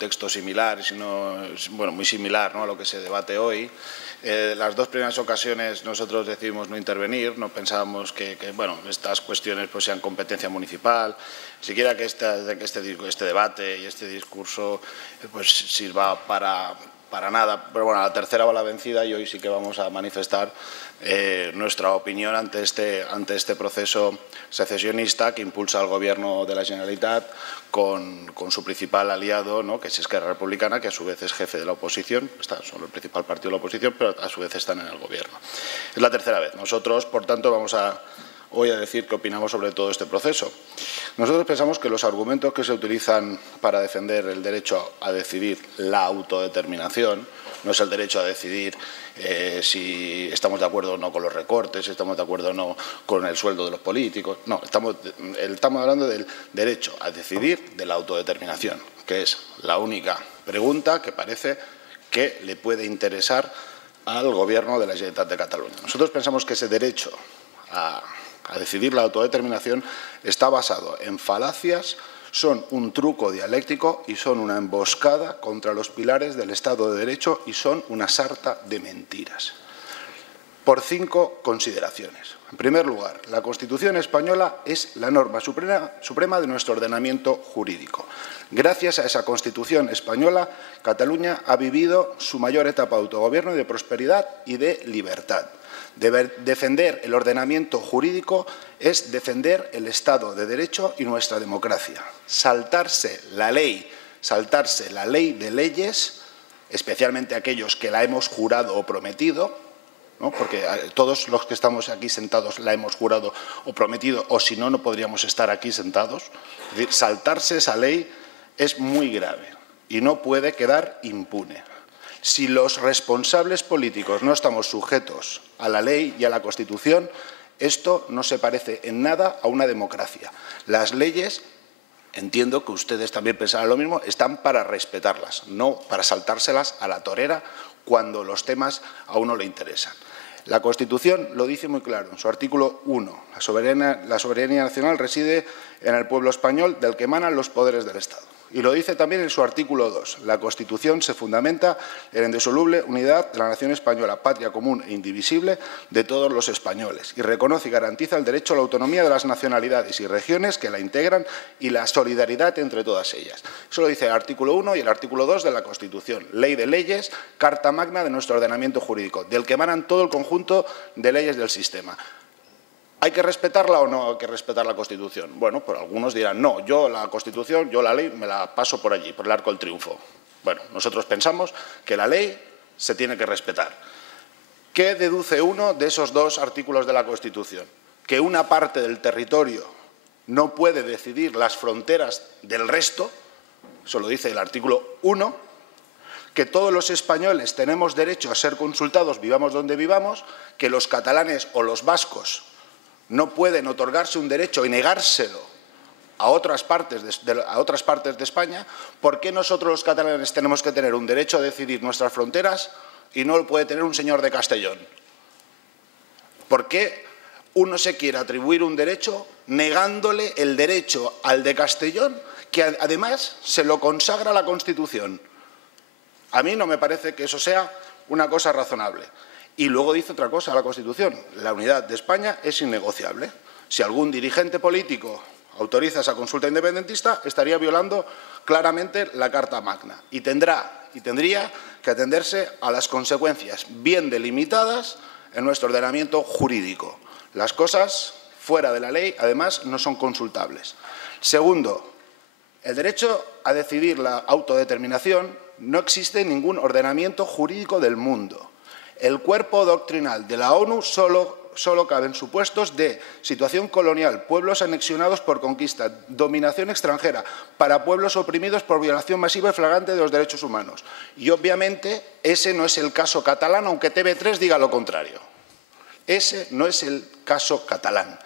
texto similar, sino, bueno, muy similar, ¿no?, a lo que se debate hoy. Las dos primeras ocasiones nosotros decidimos no intervenir, no pensábamos que bueno, estas cuestiones pues sean competencia municipal, siquiera que este debate y este discurso pues sirva para nada. Pero bueno, la tercera va la vencida y hoy sí que vamos a manifestar nuestra opinión ante este proceso secesionista que impulsa el Gobierno de la Generalitat con su principal aliado, ¿no?, que es Esquerra Republicana, que a su vez es jefe de la oposición, son el principal partido de la oposición, pero a su vez están en el Gobierno. Es la tercera vez. Nosotros, por tanto, vamos hoy a decir qué opinamos sobre todo este proceso. Nosotros pensamos que los argumentos que se utilizan para defender el derecho a decidir la autodeterminación, no es el derecho a decidir si estamos de acuerdo o no con los recortes, si estamos de acuerdo o no con el sueldo de los políticos. No, estamos hablando del derecho a decidir de la autodeterminación, que es la única pregunta que parece que le puede interesar al Gobierno de la Generalitat de Cataluña. Nosotros pensamos que ese derecho a decidir la autodeterminación está basado en falacias, son un truco dialéctico y son una emboscada contra los pilares del Estado de Derecho y son una sarta de mentiras. Por 5 consideraciones. En primer lugar, la Constitución española es la norma suprema de nuestro ordenamiento jurídico. Gracias a esa Constitución española, Cataluña ha vivido su mayor etapa de autogobierno y de prosperidad y de libertad. Defender el ordenamiento jurídico es defender el Estado de Derecho y nuestra democracia. Saltarse la ley de leyes, especialmente aquellos que la hemos jurado o prometido, ¿no?, porque todos los que estamos aquí sentados la hemos jurado o prometido, o si no, no podríamos estar aquí sentados. Es decir, saltarse esa ley es muy grave y no puede quedar impune. Si los responsables políticos no estamos sujetos a la ley y a la Constitución, esto no se parece en nada a una democracia. Las leyes, entiendo que ustedes también pensarán lo mismo, están para respetarlas, no para saltárselas a la torera cuando los temas a uno le interesan. La Constitución lo dice muy claro en su artículo 1. La soberanía nacional reside en el pueblo español, del que emanan los poderes del Estado. Y lo dice también en su artículo 2. La Constitución se fundamenta en la indisoluble unidad de la nación española, patria común e indivisible de todos los españoles, y reconoce y garantiza el derecho a la autonomía de las nacionalidades y regiones que la integran y la solidaridad entre todas ellas. Eso lo dice el artículo 1 y el artículo 2 de la Constitución. Ley de leyes, carta magna de nuestro ordenamiento jurídico, del que emanan todo el conjunto de leyes del sistema. ¿Hay que respetarla o no hay que respetar la Constitución? Bueno, pues algunos dirán, no, yo la Constitución, yo la ley me la paso por allí, por el arco del triunfo. Bueno, nosotros pensamos que la ley se tiene que respetar. ¿Qué deduce uno de esos dos artículos de la Constitución? Que una parte del territorio no puede decidir las fronteras del resto, eso lo dice el artículo 1, que todos los españoles tenemos derecho a ser consultados, vivamos donde vivamos, que los catalanes o los vascos no pueden otorgarse un derecho y negárselo a otras partes de España. ¿Por qué nosotros los catalanes tenemos que tener un derecho a decidir nuestras fronteras y no lo puede tener un señor de Castellón? ¿Por qué uno se quiere atribuir un derecho negándole el derecho al de Castellón, que además se lo consagra la Constitución? A mí no me parece que eso sea una cosa razonable. Y luego dice otra cosa la Constitución, la unidad de España es innegociable. Si algún dirigente político autoriza esa consulta independentista, estaría violando claramente la Carta Magna y tendría que atenderse a las consecuencias bien delimitadas en nuestro ordenamiento jurídico. Las cosas fuera de la ley, además, no son consultables. Segundo, el derecho a decidir la autodeterminación no existe en ningún ordenamiento jurídico del mundo. El cuerpo doctrinal de la ONU solo caben supuestos de situación colonial, pueblos anexionados por conquista, dominación extranjera, para pueblos oprimidos por violación masiva y flagrante de los derechos humanos. Y obviamente ese no es el caso catalán, aunque TV3 diga lo contrario. Ese no es el caso catalán.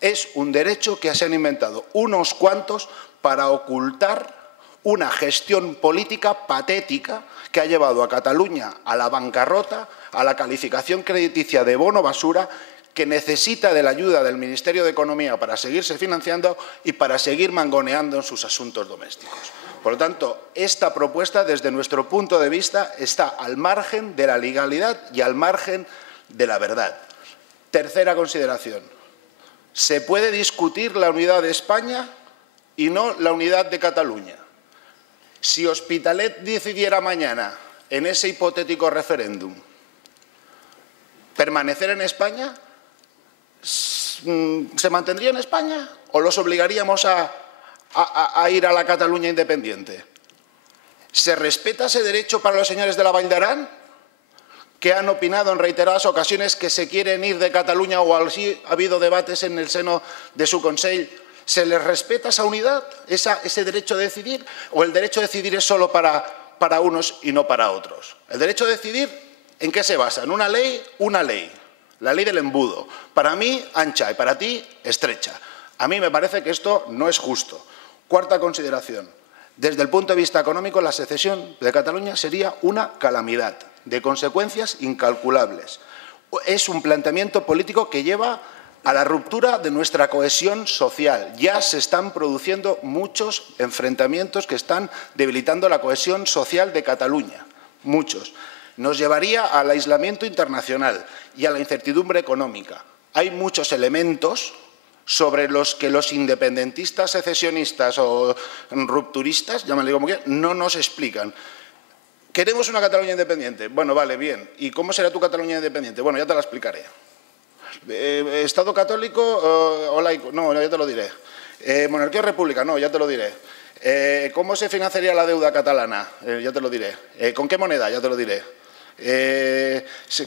Es un derecho que se han inventado unos cuantos para ocultar una gestión política patética que ha llevado a Cataluña a la bancarrota, a la calificación crediticia de bono basura, que necesita de la ayuda del Ministerio de Economía para seguirse financiando y para seguir mangoneando en sus asuntos domésticos. Por lo tanto, esta propuesta, desde nuestro punto de vista, está al margen de la legalidad y al margen de la verdad. Tercera consideración. Se puede discutir la unidad de España y no la unidad de Cataluña. Si Hospitalet decidiera mañana, en ese hipotético referéndum, permanecer en España, ¿se mantendría en España o los obligaríamos a ir a la Cataluña independiente? ¿Se respeta ese derecho para los señores de la Vall d'Aran, que han opinado en reiteradas ocasiones que se quieren ir de Cataluña o así ha habido debates en el seno de su Consell? ¿Se les respeta esa unidad, ese derecho a decidir? ¿O el derecho a decidir es solo para unos y no para otros? El derecho a decidir, ¿en qué se basa? En una ley, la ley del embudo. Para mí, ancha, y para ti, estrecha. A mí me parece que esto no es justo. Cuarta consideración. Desde el punto de vista económico, la secesión de Cataluña sería una calamidad, de consecuencias incalculables. Es un planteamiento político que lleva a la ruptura de nuestra cohesión social. Ya se están produciendo muchos enfrentamientos que están debilitando la cohesión social de Cataluña. Muchos. Nos llevaría al aislamiento internacional y a la incertidumbre económica. Hay muchos elementos sobre los que los independentistas, secesionistas o rupturistas, llámale como quieran, no nos explican. ¿Queremos una Cataluña independiente? Bueno, vale, bien. ¿Y cómo será tu Cataluña independiente? Bueno, ya te la explicaré. ¿Estado católico o laico? No, ya te lo diré. ¿Monarquía o república? No, ya te lo diré. ¿Cómo se financiaría la deuda catalana? Ya te lo diré. ¿Con qué moneda? Ya te lo diré.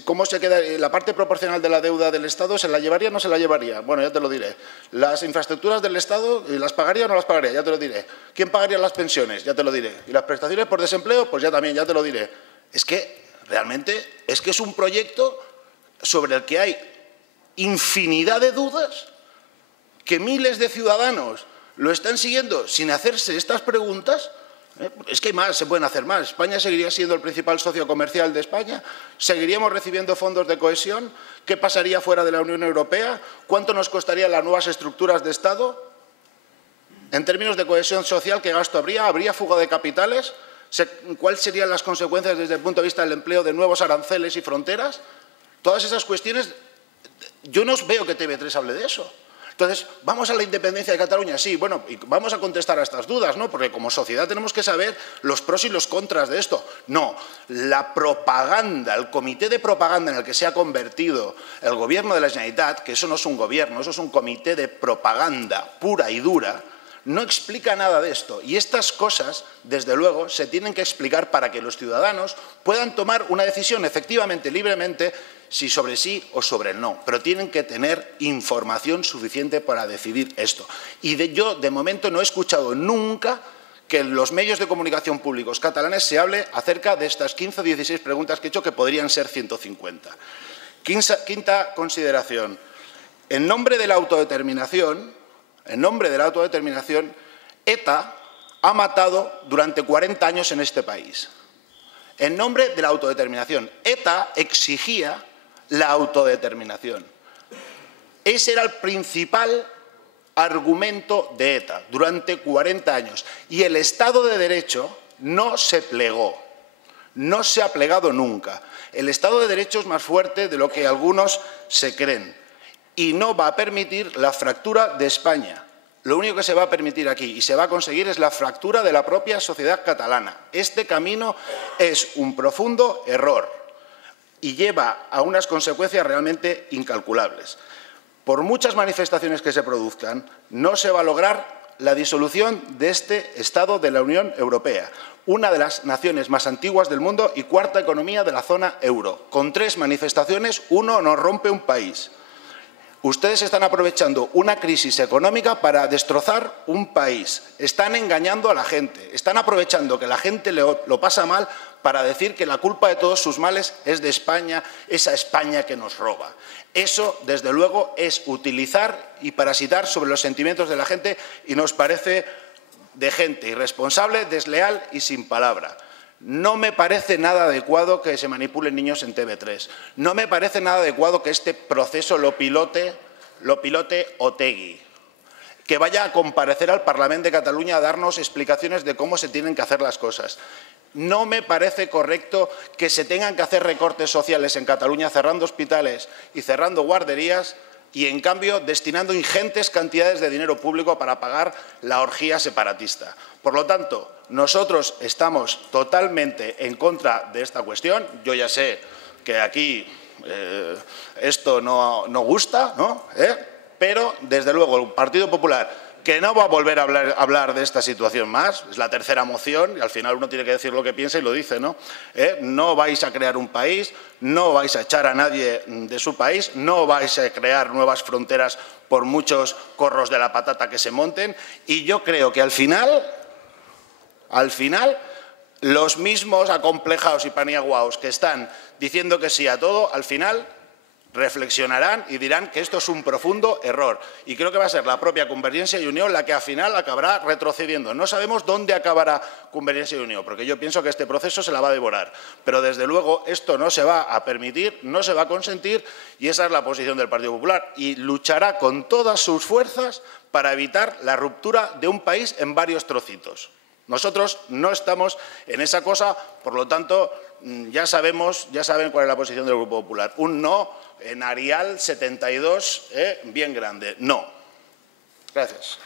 ¿Cómo se queda la parte proporcional de la deuda del Estado? ¿Se la llevaría o no se la llevaría? Bueno, ya te lo diré. ¿Las infraestructuras del Estado las pagaría o no las pagaría? Ya te lo diré. ¿Quién pagaría las pensiones? Ya te lo diré. ¿Y las prestaciones por desempleo? Pues ya también, ya te lo diré. Es que realmente es un proyecto sobre el que hay infinidad de dudas, que miles de ciudadanos lo están siguiendo sin hacerse estas preguntas. Es que hay más, se pueden hacer más. España seguiría siendo el principal socio comercial de España, seguiríamos recibiendo fondos de cohesión. ¿Qué pasaría fuera de la Unión Europea? ¿Cuánto nos costarían las nuevas estructuras de Estado? En términos de cohesión social, ¿qué gasto habría? ¿Habría fuga de capitales? ¿Cuáles serían las consecuencias desde el punto de vista del empleo de nuevos aranceles y fronteras? Todas esas cuestiones, yo no veo que TV3 hable de eso. Entonces, ¿vamos a la independencia de Cataluña? Sí, bueno, y vamos a contestar a estas dudas, ¿no? Porque como sociedad tenemos que saber los pros y los contras de esto. No, la propaganda, el comité de propaganda en el que se ha convertido el gobierno de la Generalitat, que eso no es un gobierno, eso es un comité de propaganda pura y dura, no explica nada de esto. Y estas cosas, desde luego, se tienen que explicar para que los ciudadanos puedan tomar una decisión efectivamente, libremente, si sobre sí o sobre el no. Pero tienen que tener información suficiente para decidir esto. Y yo, de momento, no he escuchado nunca que en los medios de comunicación públicos catalanes se hable acerca de estas 15 o 16 preguntas que he hecho, que podrían ser 150. Quinta consideración. En nombre de la autodeterminación, ETA ha matado durante 40 años en este país. En nombre de la autodeterminación. ETA exigía la autodeterminación. Ese era el principal argumento de ETA durante 40 años. Y el Estado de Derecho no se plegó. No se ha plegado nunca. El Estado de Derecho es más fuerte de lo que algunos se creen. Y no va a permitir la fractura de España. Lo único que se va a permitir aquí y se va a conseguir es la fractura de la propia sociedad catalana. Este camino es un profundo error y lleva a unas consecuencias realmente incalculables. Por muchas manifestaciones que se produzcan, no se va a lograr la disolución de este Estado de la Unión Europea, una de las naciones más antiguas del mundo y cuarta economía de la zona euro. Con 3 manifestaciones, uno nos rompe un país. Ustedes están aprovechando una crisis económica para destrozar un país. Están engañando a la gente. Están aprovechando que la gente lo pasa mal para decir que la culpa de todos sus males es de España, esa España que nos roba. Eso, desde luego, es utilizar y parasitar sobre los sentimientos de la gente y nos parece de gente irresponsable, desleal y sin palabra. No me parece nada adecuado que se manipulen niños en TV3. No me parece nada adecuado que este proceso lo pilote Otegi, que vaya a comparecer al Parlament de Cataluña a darnos explicaciones de cómo se tienen que hacer las cosas. No me parece correcto que se tengan que hacer recortes sociales en Cataluña cerrando hospitales y cerrando guarderías y, en cambio, destinando ingentes cantidades de dinero público para pagar la orgía separatista. Por lo tanto, nosotros estamos totalmente en contra de esta cuestión. Yo ya sé que aquí esto no gusta, ¿no? Pero, desde luego, el Partido Popular, que no va a volver a hablar de esta situación más, es la tercera moción y al final uno tiene que decir lo que piensa y lo dice, ¿no? No vais a crear un país, no vais a echar a nadie de su país, no vais a crear nuevas fronteras por muchos corros de la patata que se monten y yo creo que al final, los mismos acomplejados y paniaguaos que están diciendo que sí a todo, al final reflexionarán y dirán que esto es un profundo error. Y creo que va a ser la propia Convergencia y Unió la que al final acabará retrocediendo. No sabemos dónde acabará Convergencia y Unió, porque yo pienso que este proceso se la va a devorar. Pero, desde luego, esto no se va a permitir, no se va a consentir y esa es la posición del Partido Popular. Y luchará con todas sus fuerzas para evitar la ruptura de un país en varios trocitos. Nosotros no estamos en esa cosa, por lo tanto, ya saben cuál es la posición del Grupo Popular. Un no en Arial 72, bien grande. No. Gracias.